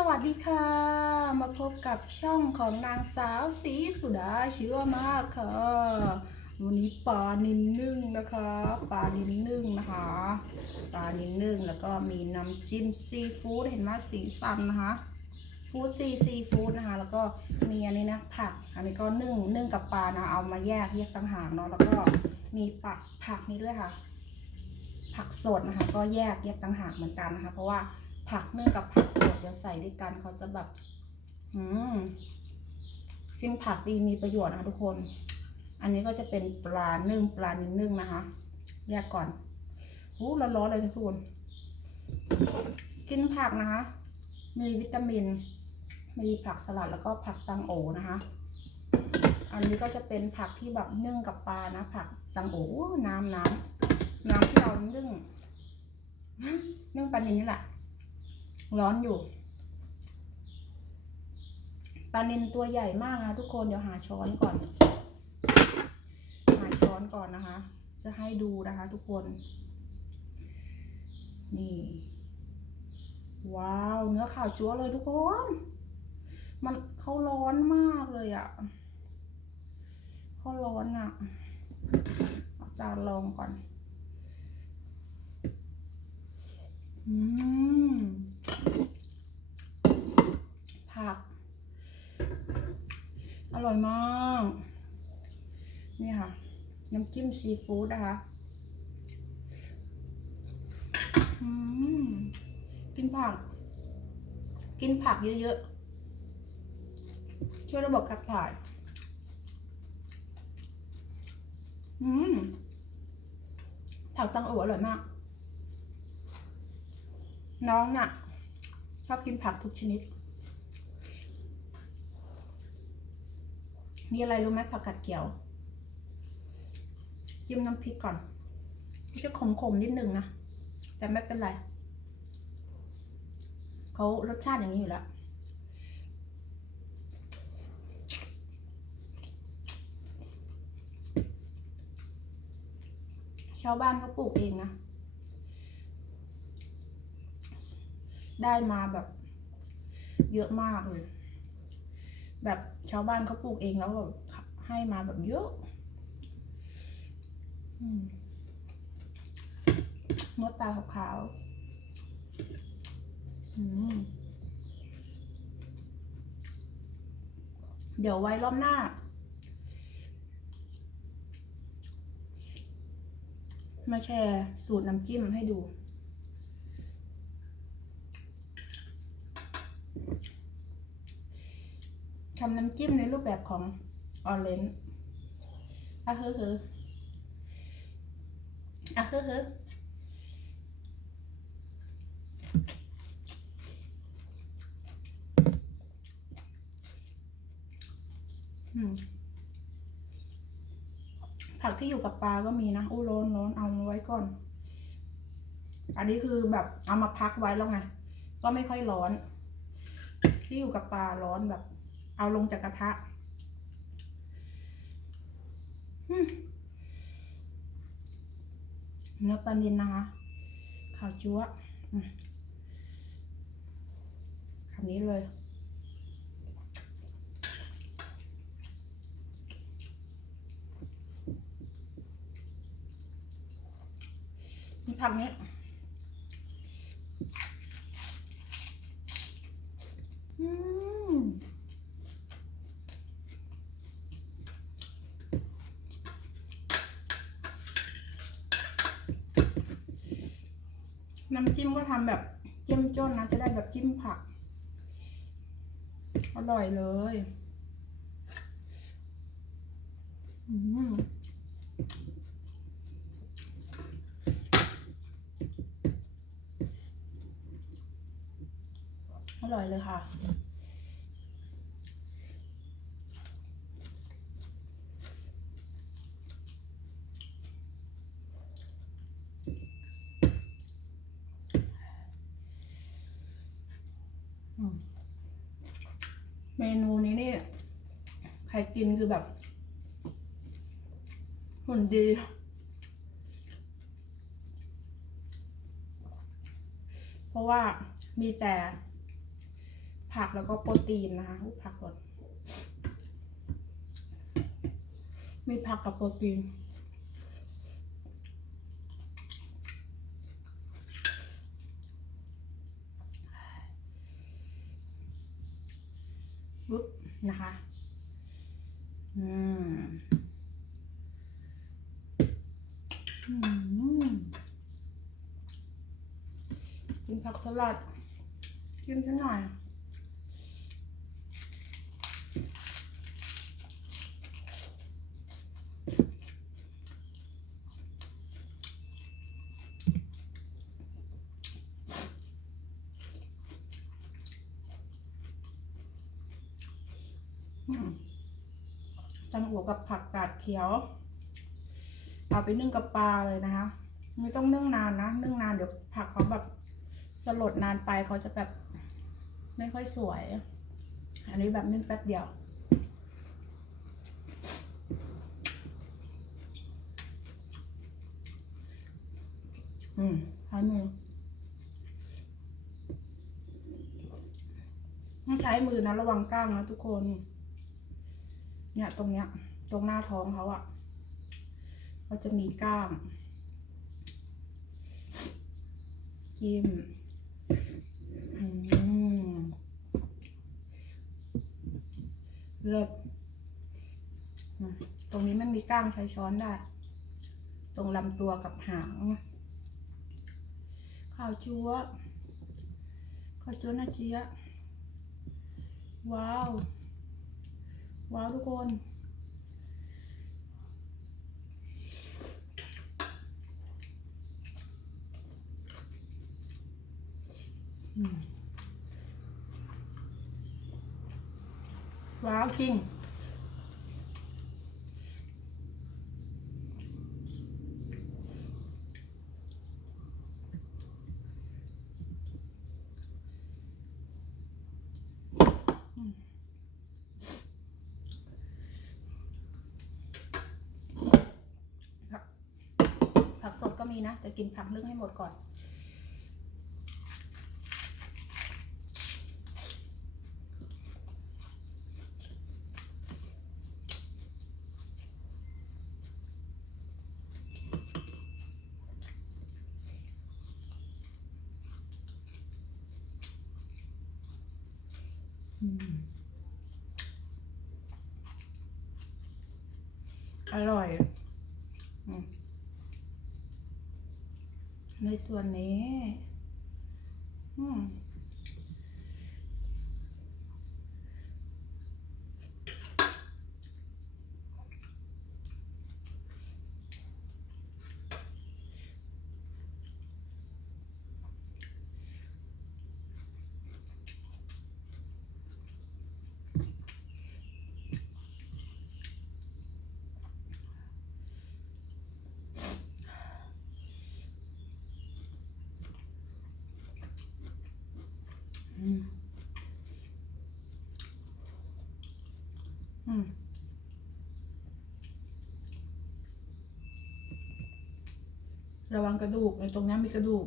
สวัสดีค่ะ มาพบกับช่องของนางสาวสีสุดาเชื่อมากค่ะ วันนี้ปลานินนึ่งนะคะปลานินนึ่งนะคะปลานินนึ่งแล้วก็มีน้ำจิ้มซีฟู้ดเห็นไหมสีสันนะคะฟู้ดซีซีฟู้ดนะคะ แล้วก็มีอันนี้นะผัก อันนี้ก็นึ่งนึ่งกับปลานะเอามาแยกแยกต่างหากเนาะแล้วก็มีปักผักนี้ด้วยค่ะ ผักสดนะคะ ก็แยกแยกต่างหากเหมือนกันนะคะ เพราะว่า ผักเนึ่งกับผักสดเดี๋ยวใส่ด้วยกันเขาจะแบบ อืมกินผักดีมีประโยชน์นะทุกคน อันนี้ก็จะเป็นปลานึ่งปลานิ่นึ่งนะคะแยกก่อนอู้ร้อนๆเลยทุกคน กินผักนะคะ มีวิตามิน มีผักสลัดแล้วก็ผักตังโอนะคะ อันนี้ก็จะเป็นผักที่แบบนึ่งกับปลานะ ผักตังโอน้ำน้ำน้ำที่เรานึ่งนึ่งปลานินนี่แหละ ร้อนอยู่ปลานินตัวใหญ่มากนะทุกคนเดี๋ยวหาช้อนก่อน หาช้อนก่อนนะคะ จะให้ดูนะคะทุกคน นี่ ว้าว เนื้อขาวจั๊วเลยทุกคน มันเขาร้อนมากเลยอะ่ะเขาร้อนอะ่ะเอาจานลองก่อน อืม ผัก อ ร่อยมาก นี่ค่ะ น้ำจิ้มซีฟู้ดนะคะอืมกินผัก กินผักเยอะๆ ช่วยระบบขับถ่าย อืม ผักตังโออร่อยมาก น้องน่ะ ชอบกินผักทุกชนิด มีอะไรรู้ไหมผักกัดเขียวจิ้มน้ำพริกก่อน จะขมๆนิดนึงนะ แต่ไม่เป็นไรเขารสชาติอย่างนี้อยู่แล้วชาวบ้านเขาปลูกเองนะ ได้มาแบบเยอะมากเลย แบบชาวบ้านเขาปลูกเองแล้วแบบให้มาแบบเยอะอืมมดตาขาวๆเดี๋ยวไว้รอบหน้า มาแชร์สูตรน้ำจิ้มให้ดู ทำน้ำจิ้มในรูปแบบของออเรนจ์อะเฮ้อเฮ้ออะเฮ้อเฮ้อผักที่อยู่กับปลาก็มีนะ อู้ร้อนร้อนเอามาไว้ก่อน อันนี้คือแบบเอามาพักไว้แล้วไง ก็ไม่ค่อยร้อน ที่อยู่กับปลาร้อนแบบ เอาลงจากกระทะเนื้อปลานินนะคะขาวจั๊วคำนี้เลยนี่ผักนี้ อืม น้ำจิ้มก็ทำแบบเจ้มจ้นนะ จะได้แบบจิ้มผัก อร่อยเลยอืมอร่อยเลยค่ะ อืมเมนูนี้นี่ ใคร กินคือแบบหุ่นดี เพราะว่ามีแต่ ผักแล้วก็โปรตีนนะคะผักหมดมีผักกับโปรตีนปุ๊บนะคะ อืมกินผักสลัดกินฉันหน่อย อืมจังหัว กับผักกาดเขียว เอาไปนึ่งกับปลาเลยนะคะ ไม่ต้องนึ่งนานนะ นึ่งนานเดี๋ยวผักเขาแบบสลดนานไปเขาจะแบบไม่ค่อยสวย อันนี้แบบนึ่งแป๊บเดียวอืมใช้มือต้องใช้มือนะระวังก้างนะทุกคน เนี่ยตรงเนี้ย ตรงหน้าท้องเขาอะก็จะมีกล้ามจิ้มเลิศตรงนี้ไม่มีกล้ามใช้ช้อนได้ ตรงลำตัวกับหาง ข้าวจั๊วข้าวจั๊วนาเจียะว้าว ว้าวทุกคน ว้าวจริงผักสดก็มีนะ แต่กินผักนึ่องให้หมดก่อน อร่อยในส่วนนี้ อืม อืม อืม ระวังกระดูกในตรงนี้มีกระดูก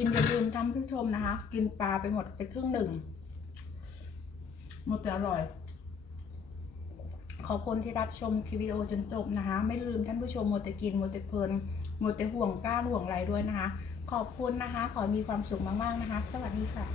กินอย่าลืมท่านผู้ชมนะคะ กินปลาไปหมดไปครึ่งหนึ่ง หมดแต่อร่อย ขอบคุณที่รับชมคลิปวิดีโอจนจบนะคะ ไม่ลืมท่านผู้ชมโมดแต่กินโมดแต่เพลินโมดแต่ห่วงก้างห่วงไรด้วยนะคะ ขอบคุณนะคะ ขอมีความสุขมากๆนะคะ สวัสดีค่ะ